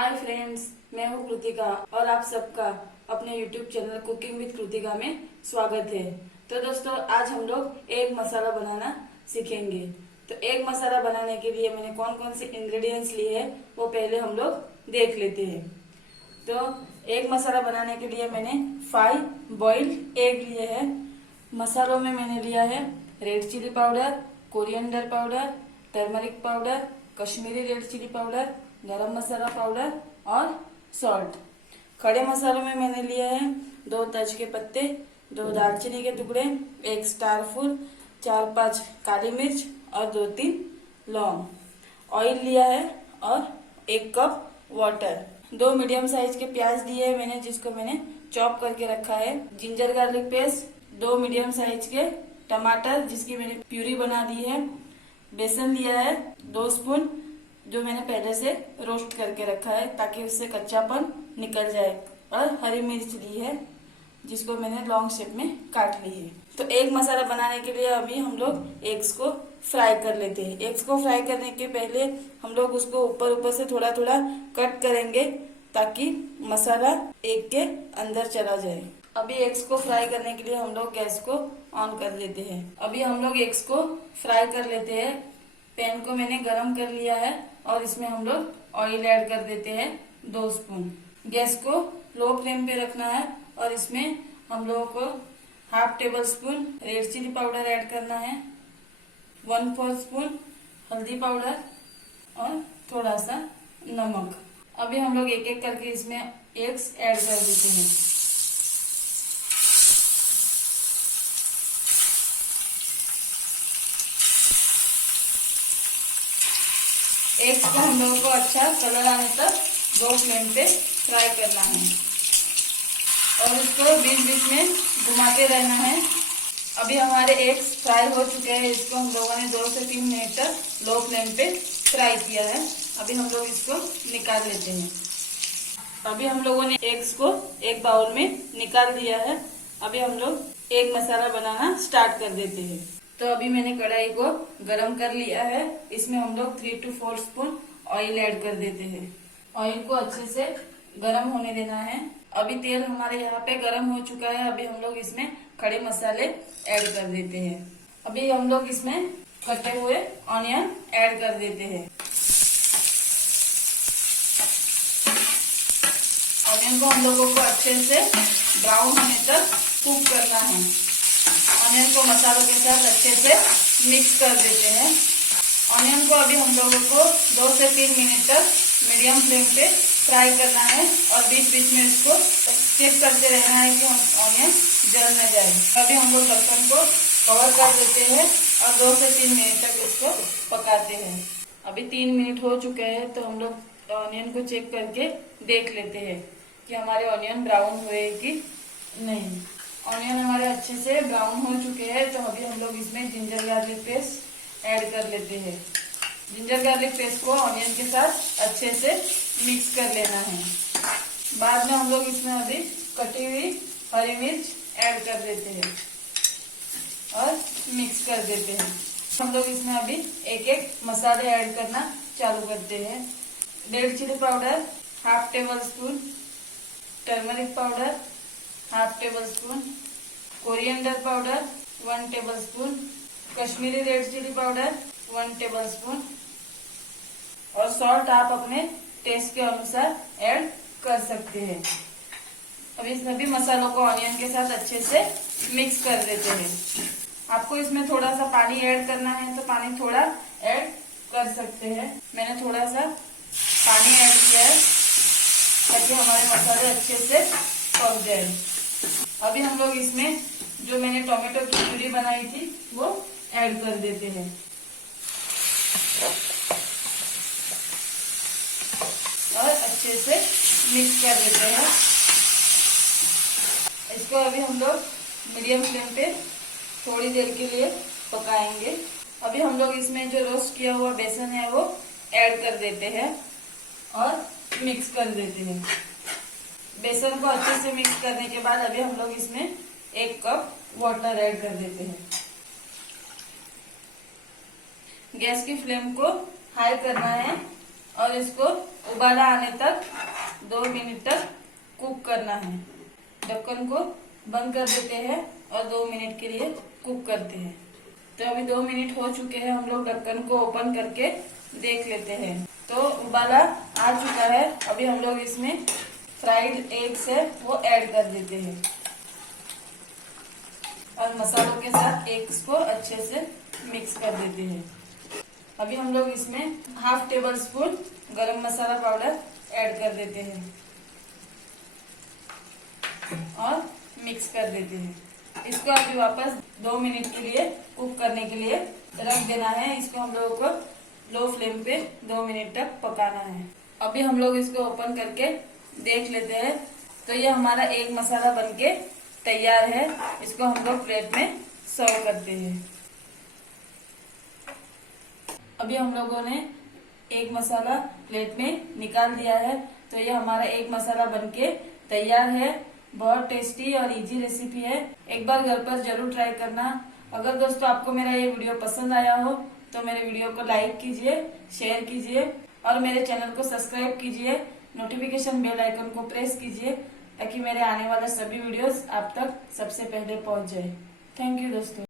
Hi friends, मैं हूँ कृतिका और आप सबका अपने YouTube channel cooking with Kritika में स्वागत है। तो दोस्तों, आज हम लोग एग मसाला बनाना सीखेंगे। तो एग मसाला बनाने के लिए मैंने कौन कौन से इंग्रेडिएंट्स लिए हैं वो पहले हम लोग देख लेते हैं। तो एग मसाला बनाने के लिए मैंने 5 बॉइल्ड एग लिए हैं। मसालों में मैंने लिया है red chilli powder, coriander powder, turmeric powder, Kashmiri red chilli powder, garam masala powder और सॉल्ट। खड़े मसालों में मैंने लिया है 2 तेज के पत्ते, 2 दालचीनी के टुकड़े, 1 स्टार फूल, 4-5 काली मिर्च और 2-3 लौंग। ऑयल लिया है और 1 कप वाटर। 2 मीडियम साइज के प्याज लिए है मैंने, जिसको मैंने चॉप करके रखा है। Ginger garlic paste, 2 medium size के टमाटर जिसकी मैंने प्यूरी बना दी है। बेसन लिया है 2 स्पून, जो मैंने पहले से रोस्ट करके रखा है ताकि उससे कच्चापन निकल जाए। और हरी मिर्च ली है जिसको मैंने लॉन्ग शेप में काट ली है। तो एग मसाला बनाने के लिए अभी हम लोग एग्स को फ्राई कर लेते हैं। एग्स को फ्राई करने के पहले हम लोग उसको ऊपर से थोड़ा थोड़ा कट करेंगे ताकि मसाला एग के अंदर चला जाए। अभी एग्स को फ्राई करने के लिए हम लोग गैस को ऑन कर लेते हैं। अभी हम लोग एग्स को फ्राई कर लेते हैं। पैन को मैंने गरम कर लिया है और इसमें हम लोग ऑयल ऐड कर देते हैं 2 स्पून। गैस को लो फ्लेम पे रखना है और इसमें हम लोगों को half tablespoon red chilli powder add करना है, 1/4 स्पून हल्दी पाउडर और थोड़ा सा नमक। अभी हम लोग एक एक करके इसमें एग्स ऐड कर देते हैं। एग्स को हम लोगों को अच्छा कलर आने तक लो फ्लेम पे फ्राई करना है और इसको बीच बीच में घुमाते रहना है। अभी हमारे एग्स फ्राई हो चुके हैं। इसको हम लोगों ने 2 से 3 मिनट तक लो फ्लेम पे फ्राई किया है। अभी हम लोग इसको निकाल लेते हैं। अभी हम लोगों ने एग्स को एक बाउल में निकाल दिया है। अभी हम लोग एग मसाला बनाना स्टार्ट कर देते हैं। तो अभी मैंने कढ़ाई को गरम कर लिया है। इसमें हम लोग 3 to 4 स्पून ऑयल ऐड कर देते हैं। ऑयल को अच्छे से गरम होने देना है। अभी तेल हमारे यहाँ पे गरम हो चुका है। अभी हम लोग इसमें खड़े मसाले ऐड कर देते हैं। अभी हम लोग इसमें कटे हुए ऑनियन ऐड कर देते हैं। ऑनियन को हम लोगों को अच्छे से ब्राउन होने तक कुक करना है। ऑनियन को मसालों के साथ अच्छे से मिक्स कर देते हैं। ऑनियन को अभी हम लोगों को 2 से 3 मिनट तक मीडियम फ्लेम पे फ्राई करना है और बीच बीच में इसको चेक करते रहना है कि ऑनियन जल न जाए। अभी हम लोग बर्तन को कवर कर देते हैं और 2 से 3 मिनट तक इसको पकाते हैं। अभी 3 मिनट हो चुके हैं तो हम लोग ऑनियन को चेक करके देख लेते हैं कि हमारे ऑनियन ब्राउन हुए कि नहीं। ऑनियन हमारे अच्छे से ब्राउन हो चुके हैं। तो अभी हम लोग इसमें जिंजर गार्लिक पेस्ट ऐड कर लेते हैं। जिंजर गार्लिक पेस्ट को ऑनियन के साथ अच्छे से मिक्स कर लेना है। बाद में हम लोग इसमें अभी कटी हुई हरी मिर्च ऐड कर देते हैं और मिक्स कर देते हैं। हम लोग इसमें अभी एक एक मसाले ऐड करना चालू करते हैं। Red chilli powder half tablespoon, turmeric powder half tablespoon, coriander powder 1 tablespoon, Kashmiri red chilli powder 1 tablespoon और सॉल्ट आप अपने टेस्ट के अनुसार ऐड कर सकते हैं। अब इन सभी मसालों को ऑनियन के साथ अच्छे से मिक्स कर देते हैं। आपको इसमें थोड़ा सा पानी ऐड करना है तो पानी थोड़ा ऐड कर सकते हैं। मैंने थोड़ा सा पानी ऐड किया है ताकि हमारे मसाले अच्छे से पक जाए। अभी हम लोग इसमें जो मैंने टोमेटो की प्यूरी बनाई थी वो ऐड कर देते हैं और अच्छे से मिक्स कर देते हैं। इसको अभी हम लोग मीडियम फ्लेम पे थोड़ी देर के लिए पकाएंगे। अभी हम लोग इसमें जो रोस्ट किया हुआ बेसन है वो ऐड कर देते हैं और मिक्स कर देते हैं। बेसन को अच्छे से मिक्स करने के बाद अभी हम लोग इसमें 1 कप वाटर ऐड कर देते हैं। गैस की फ्लेम को हाई करना है और इसको उबाला आने तक 2 मिनट तक कुक करना है। ढक्कन को बंद कर देते हैं और 2 मिनट के लिए कुक करते हैं। तो अभी 2 मिनट हो चुके हैं, हम लोग ढक्कन को ओपन करके देख लेते हैं। तो उबाला आ चुका है। अभी हम लोग इसमें फ्राइड एग्स है वो ऐड कर देते हैं और मसालों के साथ एग्स को अच्छे से मिक्स कर देते हैं। अभी हम लोग इसमें हाफ टेबल स्पून गरम मसाला पाउडर ऐड कर देते हैं और मिक्स कर देते हैं। इसको अभी वापस 2 मिनट के लिए कुक करने के लिए रख देना है। इसको हम लोगों को लो फ्लेम पे 2 मिनट तक पकाना है। अभी हम लोग इसको ओपन करके देख लेते हैं। तो ये हमारा एग मसाला बनके तैयार है। इसको हम लोग प्लेट में सर्व करते हैं। अभी हम लोगों ने एग मसाला प्लेट में निकाल दिया है। तो ये हमारा एग मसाला बनके तैयार है। बहुत टेस्टी और इजी रेसिपी है। एक बार घर पर जरूर ट्राई करना। अगर दोस्तों आपको मेरा ये वीडियो पसंद आया हो तो मेरे वीडियो को लाइक कीजिए, शेयर कीजिए और मेरे चैनल को सब्सक्राइब कीजिए। नोटिफिकेशन बेल आइकन को प्रेस कीजिए ताकि मेरे आने वाले सभी वीडियोस आप तक सबसे पहले पहुंच जाए। थैंक यू दोस्तों।